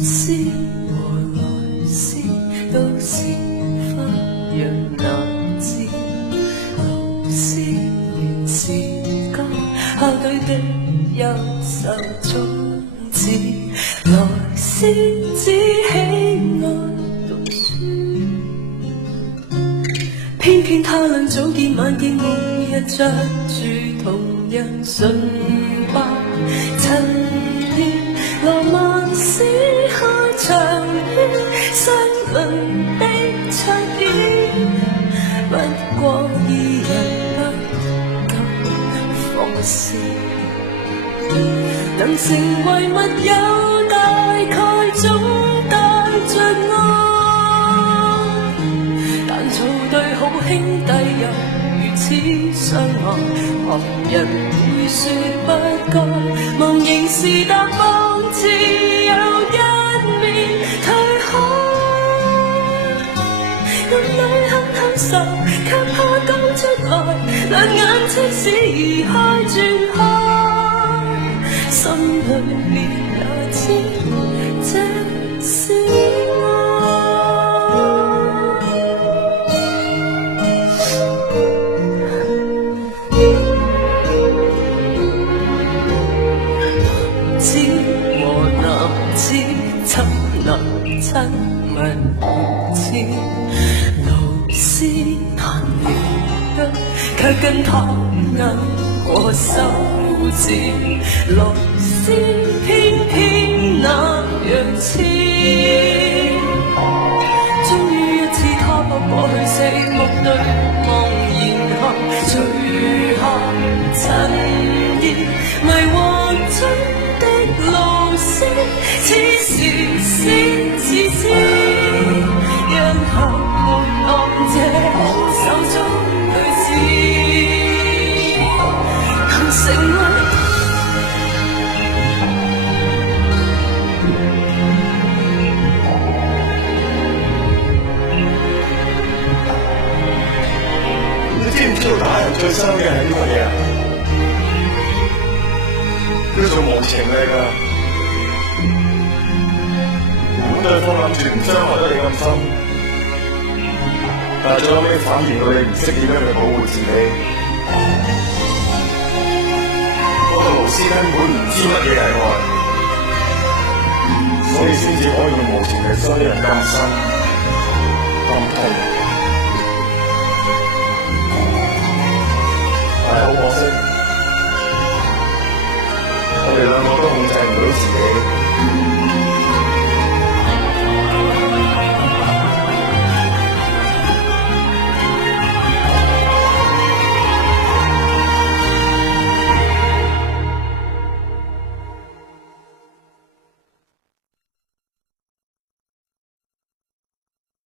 思和來思都是花樣難知，老師連時間校對的優秀種子，來先只喜愛讀書，偏偏他倆早見晚見，每日着住同樣純白襯衣，羅曼史開場圈，相鄰的桌椅，不過二人不夠放肆，能成為密友大概總帶着愛，但做對好兄弟又如此相愛，旁人會說不該，忘形時但望似有一面退開，暗裏很享受，卻怕講出來，兩眼即使移開轉開，心裏面也知這是愛。子和男子怎能親密如此？老師難了得，卻跟他握過手指，老師偏偏那樣痴。終於一次他不過去四目對望，然後垂下襯衣，迷惑中的老師，此時先自知，讓後門望這手中句子，能成為你知唔知道打人最傷嘅係啲乜嘢啊？叫做無情嚟㗎。如果對方諗住唔傷害得你咁深，但係最後尾反現到你唔識點樣去保護自己，嗰個老師根本唔知乜嘢係愛，所以先至可以用無情嚟傷人咁深咁痛。但係好可惜，我哋兩個都控制唔到自己。